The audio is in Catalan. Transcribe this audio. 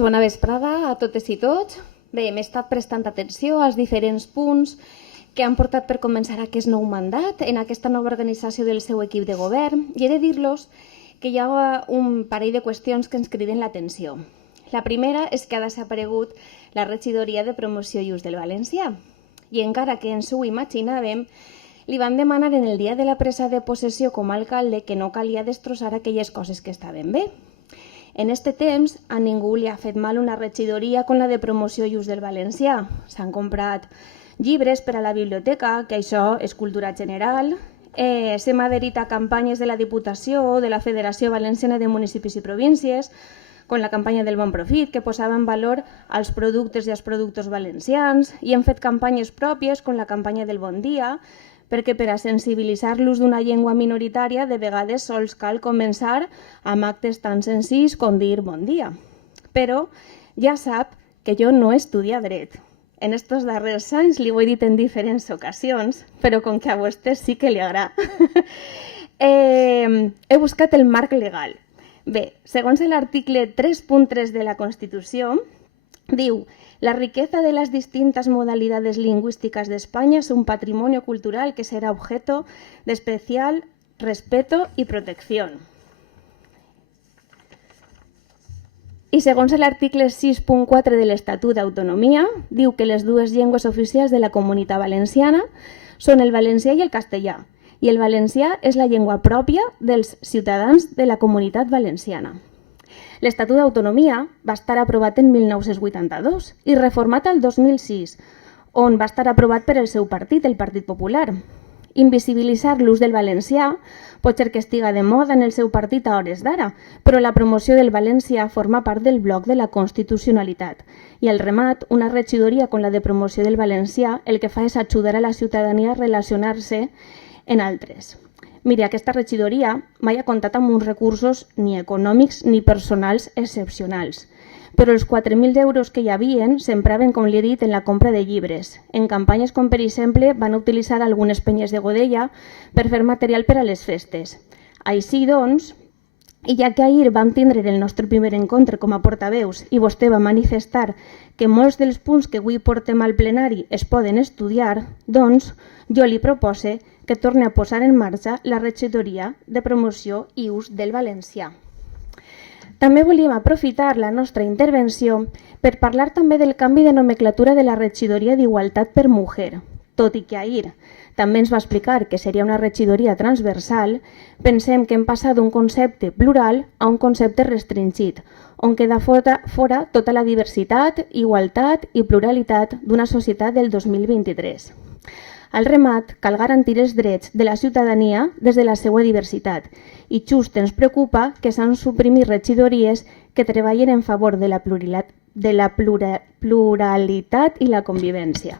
Bona vesprada a totes i tots. Bé, m'he estat prestant atenció als diferents punts que han portat per començar aquest nou mandat en aquesta nova organització del seu equip de govern i he de dir-los que hi ha un parell de qüestions que ens criden l'atenció. La primera és que ha desaparegut la regidoria de promoció i ús del valencià i encara que ens ho imaginàvem, li van demanar en el dia de la presa de possessió com a alcalde que no calia destrossar aquelles coses que estaven bé. En este temps, a ningú li ha fet mal una regidoria com la de promoció i ús del valencià. S'han comprat llibres per a la biblioteca, que això és cultura general. S'hem adherit a campanyes de la Diputació o de la Federació Valenciana de Municipis i Províncies, com la campanya del Bon Profit, que posava en valor els productes i els productors valencians, i hem fet campanyes pròpies, com la campanya del Bon Dia, perquè per a sensibilitzar l'ús d'una llengua minoritària de vegades sols cal començar amb actes tan senzills com dir bon dia. Però ja sap que jo no estudia dret. En estos darrers anys li ho he dit en diferents ocasions, però com que a vostè sí que li agrada. He buscat el marc legal. Bé, segons l'article 3.3 de la Constitució, diu: la riqueza de las distintas modalidades lingüísticas de España es un patrimonio cultural que será objeto de especial respeto y protección. I segons l'article 6.4 de l'Estatut d'Autonomia, diu que les dues llengües oficials de la Comunitat Valenciana són el valencià i el castellà, i el valencià és la llengua pròpia dels ciutadans de la Comunitat Valenciana. L'Estatut d'Autonomia va estar aprovat en 1982 i reformat el 2006, on va estar aprovat per el seu partit, el Partit Popular. Invisibilitzar l'ús del valencià pot ser que estiga de moda en el seu partit a hores d'ara, però la promoció del valencià forma part del bloc de la constitucionalitat. I al remat, una regidoria com la de promoció del valencià el que fa és ajudar a la ciutadania a relacionar-se en altres. Mire, aquesta regidoria mai ha comptat amb uns recursos ni econòmics ni personals excepcionals, però els 4.000 euros que hi havien s'empraven, com li he dit, en la compra de llibres. En campanyes com, per exemple, van utilitzar algunes penyes de Godella per fer material per a les festes. Així doncs, i ja que ahir vam tindre el nostre primer encontre com a portaveus i vostè va manifestar que molts dels punts que avui portem al plenari es poden estudiar, doncs jo li propose que torni a posar en marxa la regidoria de promoció i ús del valencià. També volíem aprofitar la nostra intervenció per parlar també del canvi de nomenclatura de la regidoria d'Igualtat per Mujer. Tot i que ahir també ens va explicar que seria una regidoria transversal, pensem que hem passat d'un concepte plural a un concepte restringit, on queda fora tota la diversitat, igualtat i pluralitat d'una societat del 2023. Al remat, cal garantir els drets de la ciutadania des de la seva diversitat i just ens preocupa que s'han suprimit regidories que treballen en favor de la pluralitat i la convivència.